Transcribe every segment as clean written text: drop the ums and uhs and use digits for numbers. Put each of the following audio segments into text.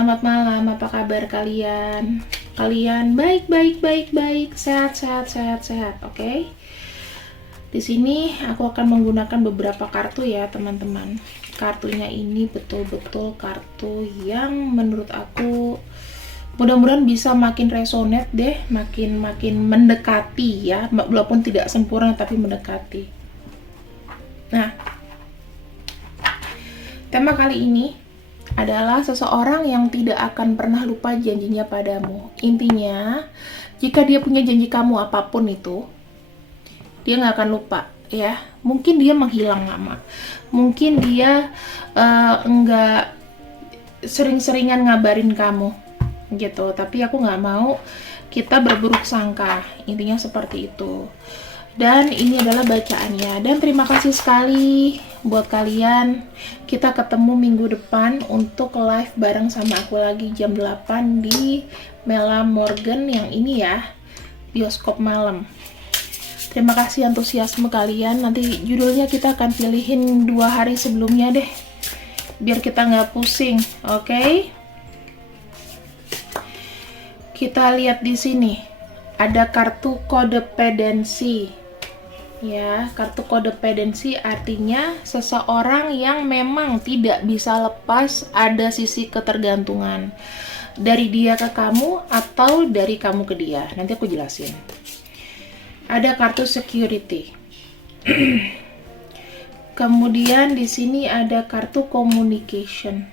selamat malam. Apa kabar kalian? Kalian baik, sehat. Oke. Di sini aku akan menggunakan beberapa kartu ya, teman-teman. Kartunya ini betul-betul kartu yang menurut aku mudah-mudahan bisa makin resonate deh, makin mendekati ya, walaupun tidak sempurna tapi mendekati. Nah, tema kali ini adalah seseorang yang tidak akan pernah lupa janjinya padamu. Intinya, jika dia punya janji kamu apapun itu, dia nggak akan lupa ya. Mungkin dia menghilang lama, mungkin dia nggak sering-seringan ngabarin kamu gitu, tapi aku nggak mau kita berburuk sangka. Intinya seperti itu. Dan ini adalah bacaannya. Dan terima kasih sekali buat kalian. Kita ketemu minggu depan untuk live bareng sama aku lagi jam 8 di Mela Morgan yang ini ya, bioskop malam. Terima kasih antusiasme kalian. Nanti judulnya kita akan pilihin 2 hari sebelumnya deh, biar kita nggak pusing. Oke? Kita lihat di sini ada kartu kodependensi. Ya, kartu kodependensi artinya seseorang yang memang tidak bisa lepas, ada sisi ketergantungan dari dia ke kamu atau dari kamu ke dia. Nanti aku jelasin. Ada kartu security. Kemudian di sini ada kartu communication.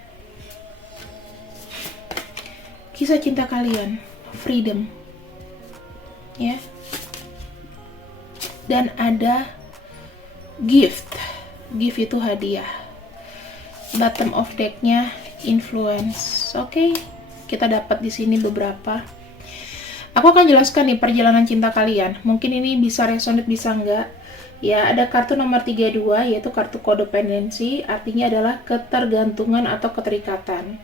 Kisah cinta kalian, freedom. Ya. Dan ada gift. Gift itu hadiah. Bottom of deck-nya influence. Oke. Kita dapat di sini beberapa. Aku akan jelaskan nih perjalanan cinta kalian. Mungkin ini bisa resonate, bisa enggak. Ya, ada kartu nomor 32 yaitu kartu kodependensi, artinya adalah ketergantungan atau keterikatan.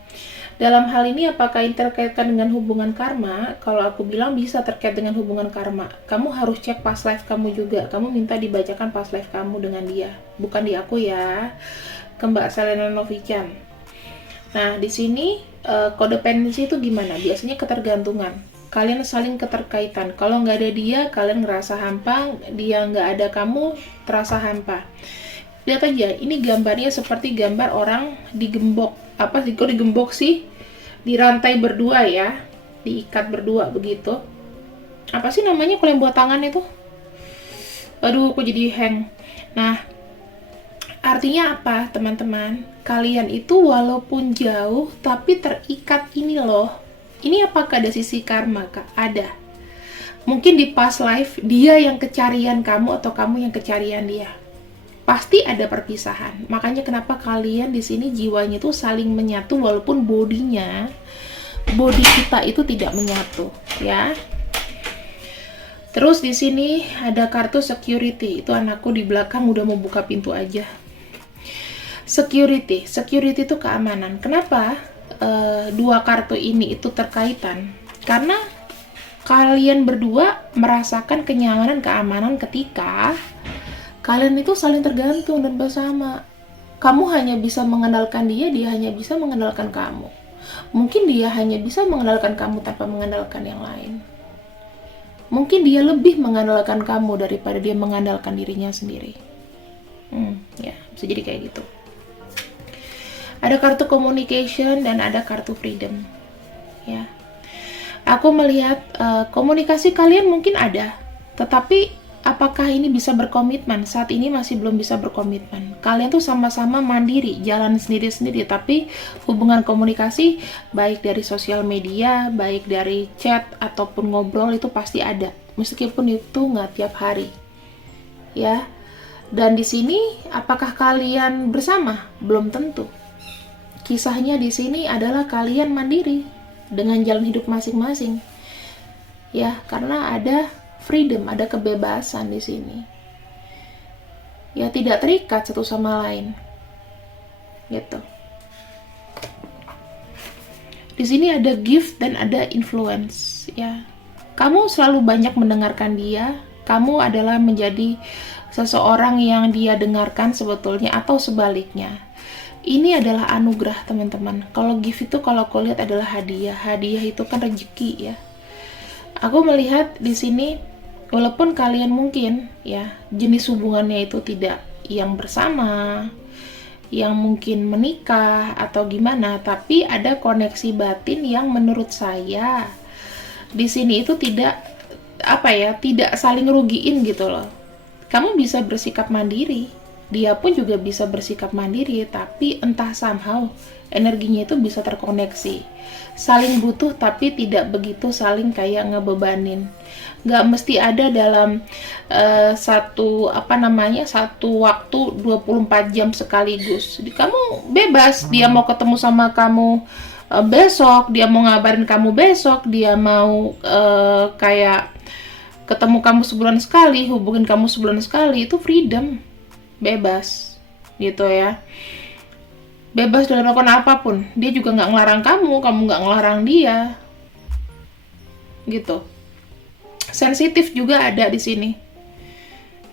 Dalam hal ini apakah ini terkaitkan dengan hubungan karma? Kalau aku bilang bisa terkait dengan hubungan karma. Kamu harus cek past life kamu juga. Kamu minta dibacakan past life kamu dengan dia. Bukan di aku ya. Ke Mbak Selena Novician. Nah, di sini kodependensi itu gimana? Biasanya ketergantungan. Kalian saling keterkaitan. Kalau nggak ada dia, kalian ngerasa hampa. Dia nggak ada, kamu terasa hampa. Lihat aja, ini gambarnya seperti gambar orang digembok. Apa sih, kok digembok sih? Dirantai berdua ya, diikat berdua begitu. Apa sih namanya kalau yang buat tangan itu? Aduh, kok jadi hang. Nah, artinya apa teman-teman? Kalian itu walaupun jauh, tapi terikat ini loh. Ini apakah ada sisi karma, Kak? Ada. Mungkin di past life, dia yang kecarian kamu atau kamu yang kecarian dia. Pasti ada perpisahan. Makanya kenapa kalian di sini jiwanya itu saling menyatu walaupun body kita itu tidak menyatu, ya. Terus di sini ada kartu security. Itu anakku di belakang udah mau buka pintu aja. Security itu keamanan. Kenapa dua kartu ini itu terkaitan? Karena kalian berdua merasakan kenyamanan, keamanan ketika kalian itu saling tergantung dan bersama. Kamu hanya bisa mengandalkan dia, dia hanya bisa mengandalkan kamu. Mungkin dia hanya bisa mengandalkan kamu tanpa mengandalkan yang lain. Mungkin dia lebih mengandalkan kamu daripada dia mengandalkan dirinya sendiri. Ya, bisa jadi kayak gitu. Ada kartu communication dan ada kartu freedom. Ya. Aku melihat komunikasi kalian mungkin ada, tetapi apakah ini bisa berkomitmen? Saat ini masih belum bisa berkomitmen. Kalian tuh sama-sama mandiri, jalan sendiri-sendiri, tapi hubungan komunikasi baik dari sosial media, baik dari chat ataupun ngobrol itu pasti ada. Meskipun itu nggak tiap hari. Ya. Dan di sini apakah kalian bersama? Belum tentu. Kisahnya di sini adalah kalian mandiri dengan jalan hidup masing-masing. Ya, karena ada freedom, ada kebebasan di sini. Ya, tidak terikat satu sama lain. Gitu. Di sini ada gift dan ada influence, ya. Kamu selalu banyak mendengarkan dia, kamu adalah menjadi seseorang yang dia dengarkan sebetulnya atau sebaliknya. Ini adalah anugerah, teman-teman. Kalau gift itu kalau aku lihat adalah hadiah. Hadiah itu kan rezeki ya. Aku melihat di sini, walaupun kalian mungkin ya jenis hubungannya itu tidak yang bersama, yang mungkin menikah atau gimana, tapi ada koneksi batin yang menurut saya di sini itu tidak tidak saling rugiin gitu loh. Kamu bisa bersikap mandiri, dia pun juga bisa bersikap mandiri, tapi entah somehow energinya itu bisa terkoneksi. Saling butuh tapi tidak begitu saling kayak ngebebanin. Nggak mesti ada dalam satu waktu 24 jam sekaligus. Jadi kamu bebas, dia mau ketemu sama kamu besok, dia mau ngabarin kamu besok, dia mau kayak ketemu kamu sebulan sekali, hubungin kamu sebulan sekali, itu freedom, bebas gitu ya. Bebas dalam melakukan apapun. Dia juga nggak ngelarang kamu nggak ngelarang dia gitu. Sensitif juga ada di sini.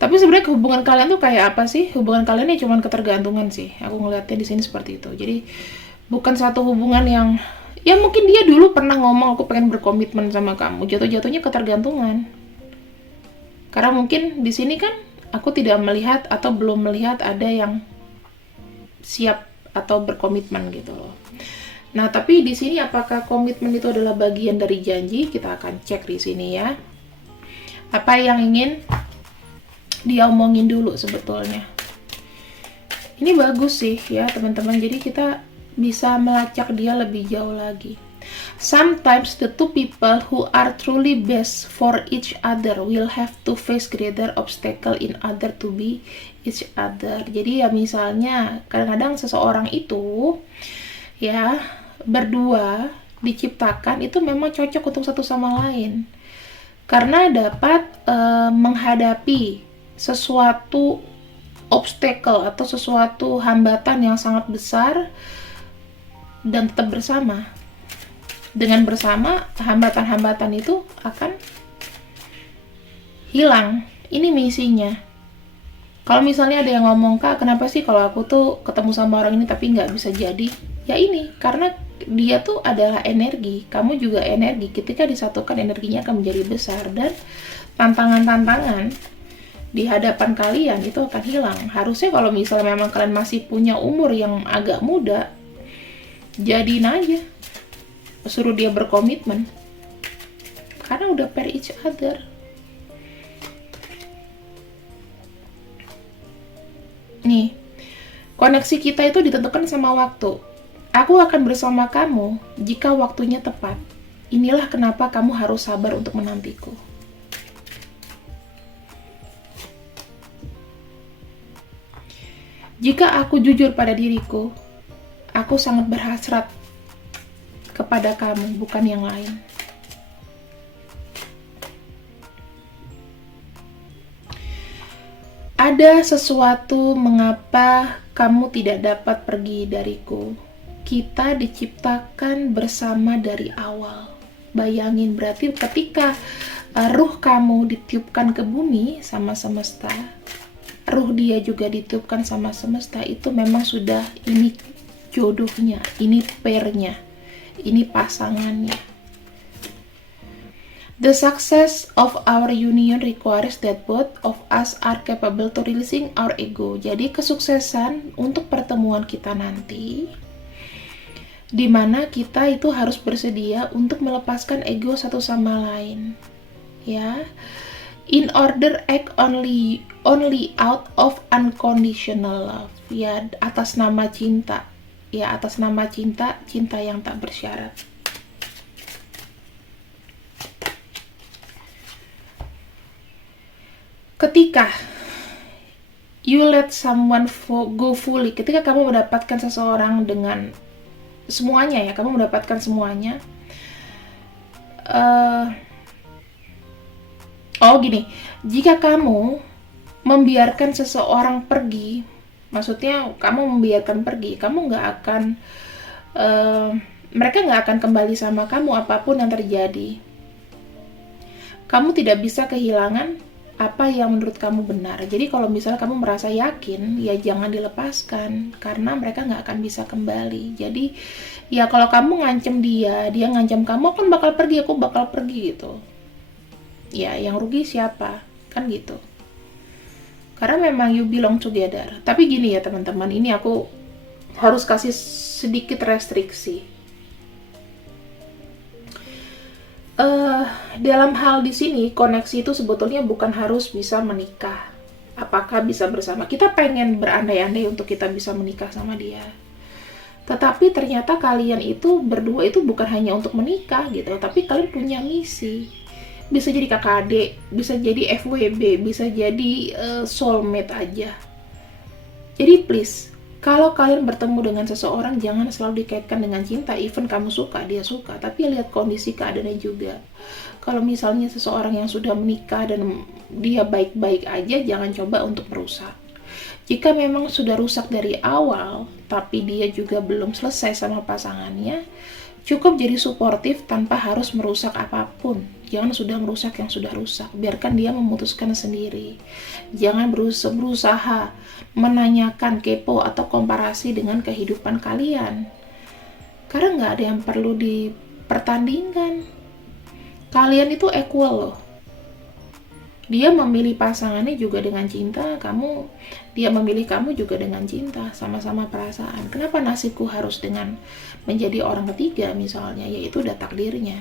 Tapi sebenarnya hubungan kalian tuh kayak apa sih? Hubungan kalian ya cuma ketergantungan sih. Aku ngeliatnya di sini seperti itu. Jadi bukan satu hubungan yang ya mungkin dia dulu pernah ngomong aku pengen berkomitmen sama kamu. Jatuh-jatuhnya ketergantungan. Karena mungkin di sini kan aku tidak melihat atau belum melihat ada yang siap atau berkomitmen gitu loh. Nah, tapi di sini apakah komitmen itu adalah bagian dari janji? Kita akan cek di sini ya. Apa yang ingin dia omongin dulu sebetulnya. Ini bagus sih ya, teman-teman. Jadi kita bisa melacak dia lebih jauh lagi. Sometimes the two people who are truly best for each other will have to face greater obstacle in order to be each other. Jadi ya misalnya kadang-kadang seseorang itu ya berdua diciptakan itu memang cocok untuk satu sama lain. Karena dapat menghadapi sesuatu obstacle atau sesuatu hambatan yang sangat besar dan tetap bersama. Dengan bersama, hambatan-hambatan itu akan hilang. Ini misinya. Kalau misalnya ada yang ngomong, Kak, kenapa sih kalau aku tuh ketemu sama orang ini tapi nggak bisa jadi? Ya ini, karena dia tuh adalah energi. Kamu juga energi. Ketika disatukan, energinya akan menjadi besar. Dan tantangan-tantangan di hadapan kalian itu akan hilang. Harusnya kalau misalnya memang kalian masih punya umur yang agak muda, jadiin aja. Suruh dia berkomitmen karena udah pair each other. Nih, koneksi kita itu ditentukan sama waktu. Aku akan bersama kamu jika waktunya tepat. Inilah kenapa kamu harus sabar untuk menantiku. Jika aku jujur pada diriku, aku sangat berhasrat kepada kamu, bukan yang lain. Ada sesuatu mengapa kamu tidak dapat pergi dariku. Kita diciptakan bersama dari awal. Bayangin, berarti ketika ruh kamu ditiupkan ke bumi sama semesta, ruh dia juga ditiupkan sama semesta, itu memang sudah ini jodohnya, ini pairnya. Ini pasangannya. The success of our union requires that both of us are capable to releasing our ego. Jadi kesuksesan untuk pertemuan kita nanti, di mana kita itu harus bersedia untuk melepaskan ego satu sama lain. Ya, in order act only out of unconditional love. Ya, atas nama cinta. Ya, atas nama cinta, cinta yang tak bersyarat. Ketika you let someone go fully, ketika kamu mendapatkan seseorang dengan semuanya ya, kamu mendapatkan semuanya. Gini, jika kamu membiarkan seseorang pergi, maksudnya kamu membiarkan pergi, kamu nggak akan, mereka nggak akan kembali sama kamu apapun yang terjadi. Kamu tidak bisa kehilangan apa yang menurut kamu benar. Jadi kalau misalnya kamu merasa yakin, ya jangan dilepaskan, karena mereka nggak akan bisa kembali. Jadi ya kalau kamu ngancem dia ngancam kamu, kan bakal pergi, aku bakal pergi gitu. Ya yang rugi siapa? Kan gitu. Karena memang you belong together. Tapi gini ya teman-teman, ini aku harus kasih sedikit restriksi. Dalam hal di sini, koneksi itu sebetulnya bukan harus bisa menikah. Apakah bisa bersama? Kita pengen berandai-andai untuk kita bisa menikah sama dia. Tetapi ternyata kalian itu berdua itu bukan hanya untuk menikah gitu, tapi kalian punya misi. Bisa jadi kakak adik, bisa jadi FWB, bisa jadi soulmate aja. Jadi please, kalau kalian bertemu dengan seseorang, jangan selalu dikaitkan dengan cinta. Even kamu suka, dia suka, tapi lihat kondisi keadaannya juga. Kalau misalnya seseorang yang sudah menikah dan dia baik-baik aja, jangan coba untuk merusak. Jika memang sudah rusak dari awal, tapi dia juga belum selesai sama pasangannya, cukup jadi suportif tanpa harus merusak apapun. Jangan sudah merusak yang sudah rusak. Biarkan dia memutuskan sendiri. Jangan berusaha menanyakan, kepo, atau komparasi dengan kehidupan kalian. Karena nggak ada yang perlu dipertandingkan. Kalian itu equal loh. Dia memilih pasangannya juga dengan cinta, dia memilih kamu juga dengan cinta, sama-sama perasaan. Kenapa nasibku harus dengan menjadi orang ketiga misalnya? Yaitu udah takdirnya.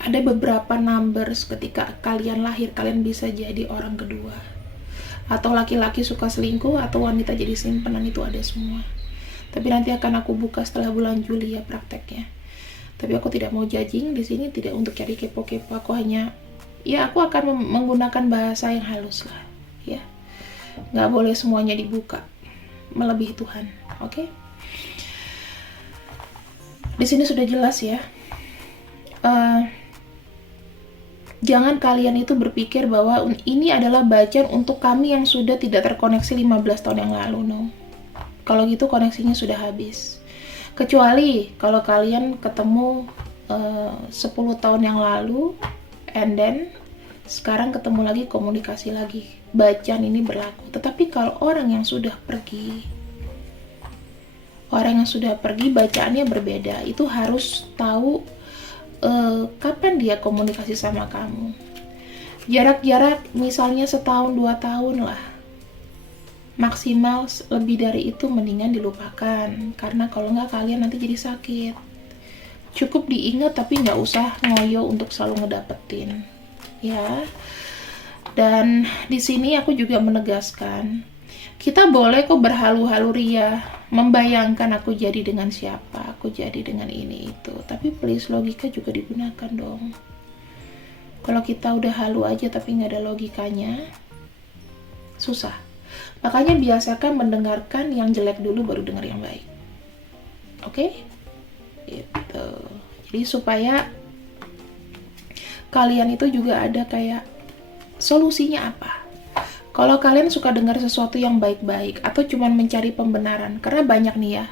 Ada beberapa numbers ketika kalian lahir, kalian bisa jadi orang kedua. Atau laki-laki suka selingkuh, atau wanita jadi simpenan, itu ada semua. Tapi nanti akan aku buka setelah bulan Juli ya prakteknya. Tapi aku tidak mau judging di sini, tidak untuk cari kepo-kepo. Aku hanya, ya aku akan menggunakan bahasa yang halus lah, ya. Nggak boleh semuanya dibuka, melebihi Tuhan, oke? Di sini sudah jelas ya. Jangan kalian itu berpikir bahwa ini adalah bacaan untuk kami yang sudah tidak terkoneksi 15 tahun yang lalu, no. Kalau gitu koneksinya sudah habis. Kecuali kalau kalian ketemu 10 tahun yang lalu, and then sekarang ketemu lagi, komunikasi lagi. Bacaan ini berlaku. Tetapi kalau orang yang sudah pergi, bacaannya berbeda. Itu harus tahu kapan dia komunikasi sama kamu. Jarak-jarak misalnya setahun 2 tahun lah, maksimal. Lebih dari itu mendingan dilupakan, karena kalau nggak kalian nanti jadi sakit. Cukup diingat tapi nggak usah ngoyo untuk selalu ngedapetin, ya. Dan di sini aku juga menegaskan, kita boleh kok berhalu-halu ria, membayangkan aku jadi dengan siapa, aku jadi dengan ini itu. Tapi please, logika juga digunakan dong. Kalau kita udah halu aja tapi nggak ada logikanya, susah. Makanya biasakan mendengarkan yang jelek dulu baru dengar yang baik. Oke? Gitu. Jadi supaya kalian itu juga ada kayak solusinya apa. Kalau kalian suka dengar sesuatu yang baik-baik atau cuman mencari pembenaran, karena banyak nih ya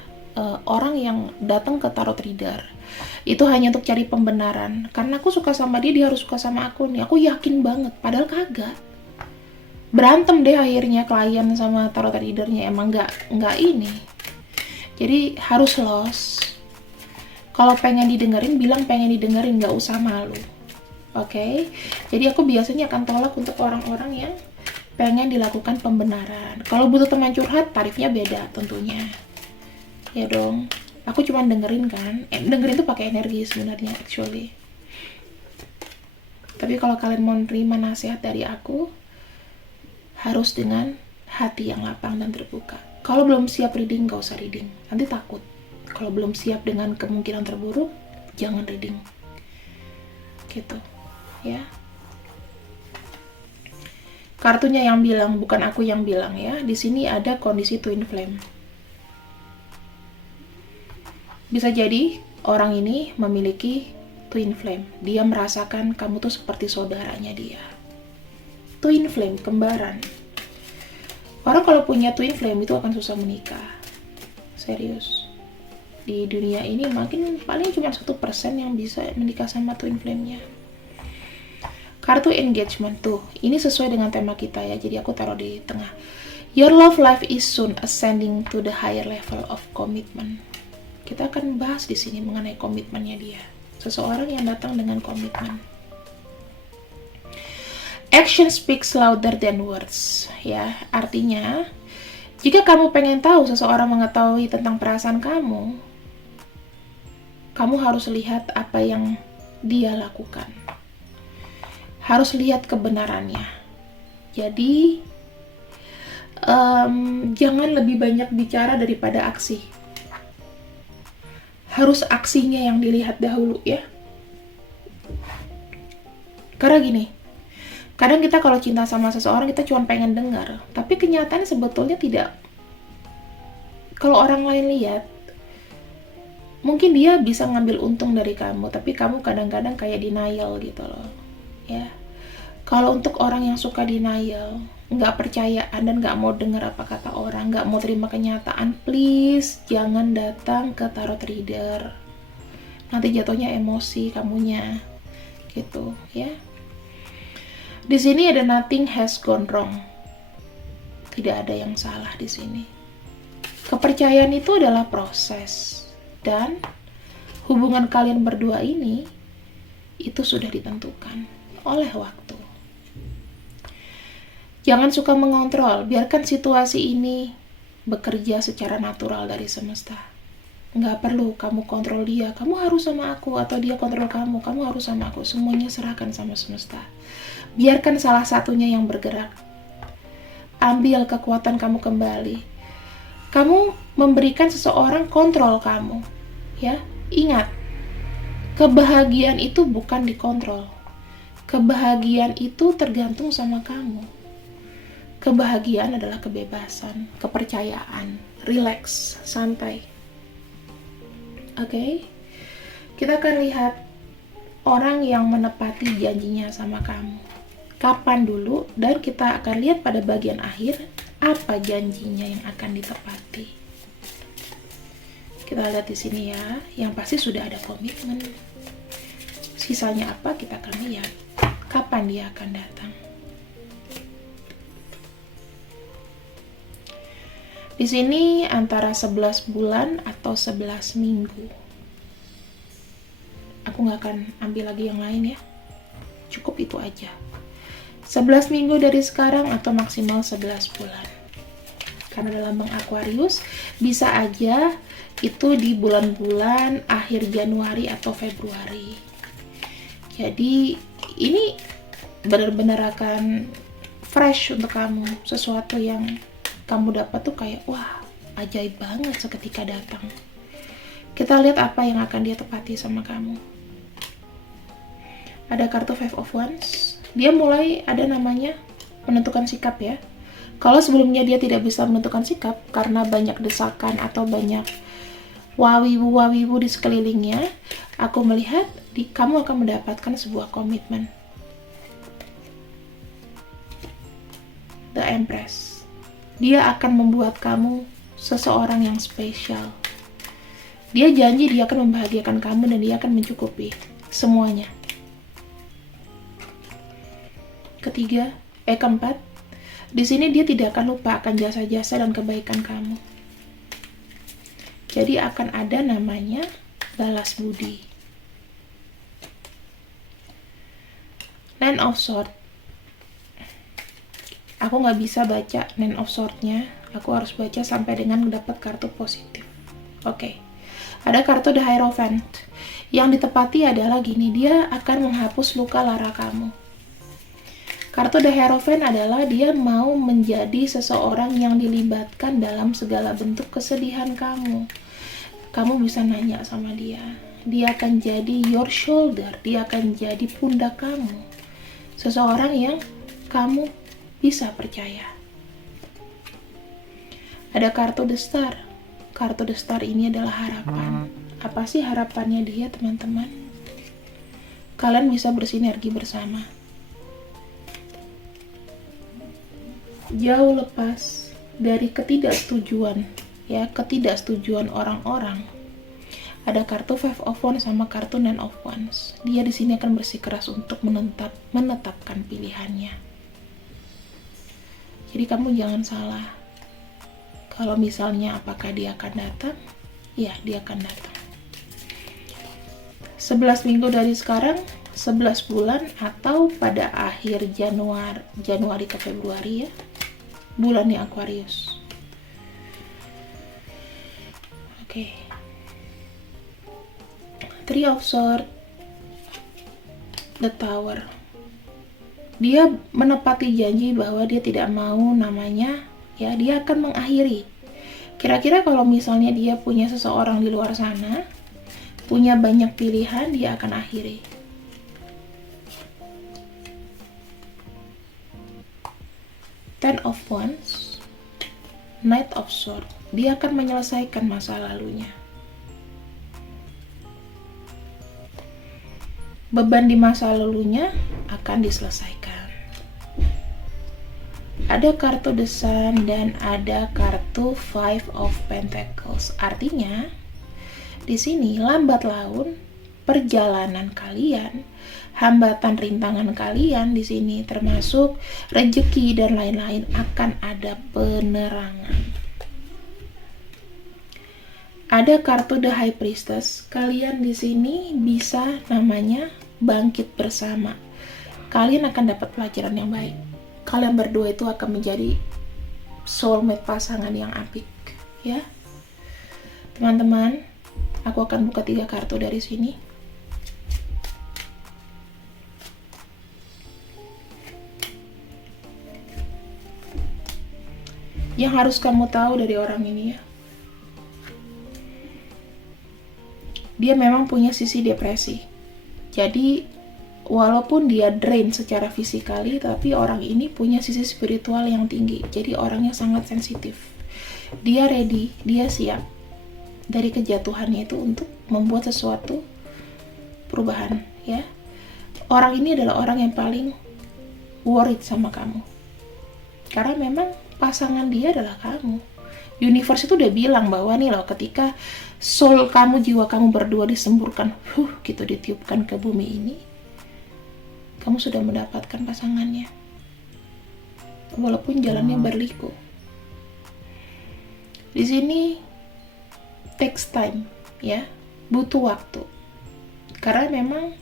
orang yang datang ke tarot reader itu hanya untuk cari pembenaran. Karena aku suka sama dia, dia harus suka sama aku nih. Aku yakin banget, padahal kagak. Berantem deh akhirnya klien sama tarot readernya, emang nggak ini. Jadi harus loss. Kalau pengen didengerin, bilang pengen didengerin, nggak usah malu. Oke? Jadi aku biasanya akan tolak untuk orang-orang yang pengen dilakukan pembenaran. Kalau butuh teman curhat, tarifnya beda tentunya. Ya dong. Aku cuma dengerin kan. Dengerin tuh pakai energi sebenarnya actually. Tapi kalau kalian mau nerima nasihat dari aku, harus dengan hati yang lapang dan terbuka. Kalau belum siap reading, gak usah reading. Nanti takut. Kalau belum siap dengan kemungkinan terburuk, jangan reading. Gitu. Ya. Kartunya yang bilang, bukan aku yang bilang ya. Di sini ada kondisi twin flame. Bisa jadi orang ini memiliki twin flame. Dia merasakan kamu tuh seperti saudaranya dia. Twin flame, kembaran. Orang kalau punya twin flame itu akan susah menikah. Serius. Di dunia ini paling cuma 1% yang bisa menikah sama twin flame-nya. Kartu engagement tuh, ini sesuai dengan tema kita ya, jadi aku taruh di tengah. Your love life is soon ascending to the higher level of commitment. Kita akan bahas di sini mengenai komitmennya dia. Seseorang yang datang dengan komitmen. Action speaks louder than words, ya. Artinya, jika kamu pengen tahu seseorang mengetahui tentang perasaan kamu, kamu harus lihat apa yang dia lakukan. Harus lihat kebenarannya. Jadi, jangan lebih banyak bicara daripada aksi. Harus aksinya yang dilihat dahulu ya. Karena gini, kadang kita kalau cinta sama seseorang kita cuma pengen dengar, tapi kenyataannya sebetulnya tidak. Kalau orang lain lihat, mungkin dia bisa ngambil untung dari kamu, tapi kamu kadang-kadang kayak denial gitu loh, ya. Kalau untuk orang yang suka denial, nggak percayaan dan nggak mau dengar apa kata orang, nggak mau terima kenyataan, please jangan datang ke tarot reader. Nanti jatuhnya emosi kamunya, gitu ya. Di sini ada nothing has gone wrong. Tidak ada yang salah di sini. Kepercayaan itu adalah proses dan hubungan kalian berdua ini itu sudah ditentukan oleh waktu. Jangan suka mengontrol, biarkan situasi ini bekerja secara natural dari semesta. Nggak perlu kamu kontrol dia, kamu harus sama aku, atau dia kontrol kamu harus sama aku. Semuanya serahkan sama semesta. Biarkan salah satunya yang bergerak. Ambil kekuatan kamu kembali. Kamu memberikan seseorang kontrol kamu. Ya, ingat, kebahagiaan itu bukan dikontrol. Kebahagiaan itu tergantung sama kamu. Kebahagiaan adalah kebebasan, kepercayaan, relax, santai. Oke? Kita akan lihat orang yang menepati janjinya sama kamu. Kapan dulu, dan kita akan lihat pada bagian akhir apa janjinya yang akan ditepati. Kita lihat di sini ya, yang pasti sudah ada komitmen. Sisanya apa kita akan lihat. Kapan dia akan datang. Di sini antara 11 bulan atau 11 minggu. Aku nggak akan ambil lagi yang lain ya. Cukup itu aja. 11 minggu dari sekarang atau maksimal 11 bulan. Karena dalam lambang Aquarius bisa aja itu di bulan-bulan akhir Januari atau Februari. Jadi ini benar-benar akan fresh untuk kamu. Sesuatu yang kamu dapat tuh kayak, wah, ajaib banget seketika datang. Kita lihat apa yang akan dia tepati sama kamu. Ada kartu Five of Wands. Dia mulai ada namanya menentukan sikap ya. Kalau sebelumnya dia tidak bisa menentukan sikap karena banyak desakan atau banyak wawibu di sekelilingnya, aku melihat kamu akan mendapatkan sebuah komitmen. The Empress. Dia akan membuat kamu seseorang yang spesial. Dia janji dia akan membahagiakan kamu dan dia akan mencukupi semuanya. Keempat, di sini dia tidak akan lupa akan jasa-jasa dan kebaikan kamu. Jadi akan ada namanya balas budi. Nine of Swords. Aku nggak bisa baca Nine of Swords-nya. Aku harus baca sampai dengan dapat kartu positif. Oke. Ada kartu The Hierophant. Yang ditepati adalah gini, dia akan menghapus luka lara kamu. Kartu The Hierophant adalah dia mau menjadi seseorang yang dilibatkan dalam segala bentuk kesedihan kamu. Kamu bisa nanya sama dia. Dia akan jadi your shoulder. Dia akan jadi pundak kamu. Seseorang yang kamu bisa percaya. Ada kartu The Star. Kartu The Star ini adalah harapan. Apa sih harapannya dia, teman-teman? Kalian bisa bersinergi bersama. Jauh lepas dari ketidaksetujuan, ya, ketidaksetujuan orang-orang. Ada kartu Five of Wands sama kartu Nine of Wands. Dia di sini akan bersikeras untuk menetapkan pilihannya. Jadi kamu jangan salah. Kalau misalnya apakah dia akan datang? Ya, dia akan datang. 11 minggu dari sekarang, 11 bulan, atau pada akhir Januari ke Februari ya. Bulannya Aquarius. Oke. Three of Swords, The Tower. Dia menepati janji bahwa dia tidak mau namanya, ya, dia akan mengakhiri. Kira-kira kalau misalnya dia punya seseorang di luar sana, punya banyak pilihan, dia akan akhiri. Ten of Wands, Knight of Swords. Dia akan menyelesaikan masa lalunya. Beban di masa lalunya akan diselesaikan. Ada kartu The Sun dan ada kartu Five of Pentacles. Artinya, di sini lambat laun perjalanan kalian, hambatan rintangan kalian di sini termasuk rezeki dan lain-lain akan ada penerangan. Ada kartu The High Priestess. Kalian di sini bisa namanya bangkit bersama. Kalian akan dapat pelajaran yang baik. Kalian berdua itu akan menjadi soulmate, pasangan yang apik, ya. Teman-teman, aku akan buka 3 kartu dari sini. Yang harus kamu tahu dari orang ini ya, dia memang punya sisi depresi. Jadi walaupun dia drain secara fisikali, tapi orang ini punya sisi spiritual yang tinggi. Jadi orangnya sangat sensitif. Dia ready, dia siap dari kejatuhannya itu untuk membuat sesuatu perubahan, ya. Orang ini adalah orang yang paling worried sama kamu. Karena memang pasangan dia adalah kamu. Universe itu udah bilang bahwa nih loh, ketika soul kamu, jiwa kamu berdua disemburkan, gitu, ditiupkan ke bumi ini, kamu sudah mendapatkan pasangannya. Walaupun jalannya berliku. Di sini takes time, ya, butuh waktu. Karena memang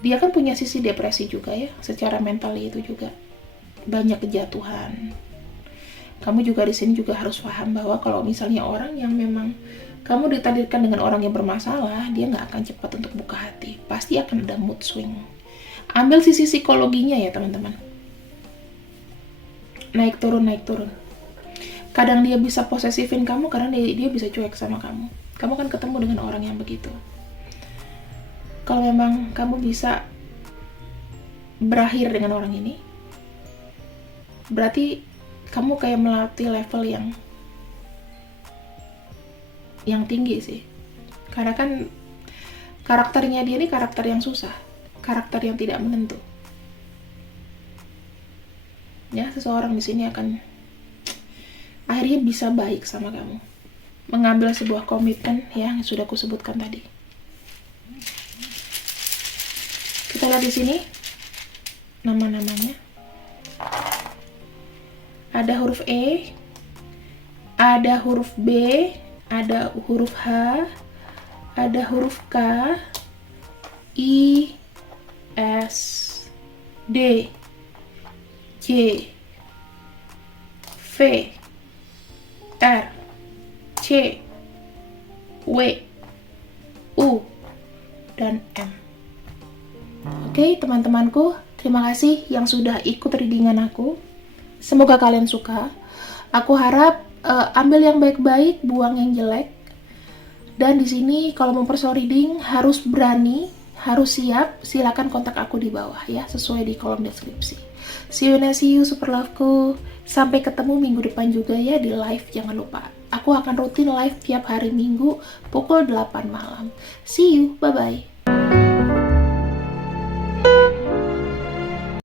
dia kan punya sisi depresi juga ya, secara mental itu juga banyak kejatuhan. Kamu juga di sini juga harus paham bahwa kalau misalnya orang yang memang kamu ditakdirkan dengan orang yang bermasalah, dia nggak akan cepat untuk buka hati. Pasti akan ada mood swing. Ambil sisi psikologinya ya teman-teman. Naik turun, naik turun. Kadang dia bisa posesifin kamu, karena dia bisa cuek sama kamu. Kamu kan ketemu dengan orang yang begitu. Kalau memang kamu bisa berakhir dengan orang ini, berarti kamu kayak melatih level yang tinggi sih. Karena kan karakternya dia ini karakter yang susah, karakter yang tidak menentu. Ya, seseorang di sini akan akhirnya bisa baik sama kamu, mengambil sebuah komitmen yang sudah aku sebutkan tadi. Kita lihat di sini nama-namanya. Ada huruf E, ada huruf B, ada huruf H, ada huruf K, I, S, D, J, V, R, C, W, U, dan M. Oke, teman-temanku, terima kasih yang sudah ikut readingan aku. Semoga kalian suka. Aku harap ambil yang baik-baik, buang yang jelek. Dan di sini kalau mau personal reading harus berani, harus siap. Silakan kontak aku di bawah ya, sesuai di kolom deskripsi. See you next, see you super loveku. Sampai ketemu minggu depan juga ya di live, jangan lupa. Aku akan rutin live tiap hari Minggu pukul 8 malam. See you, bye-bye.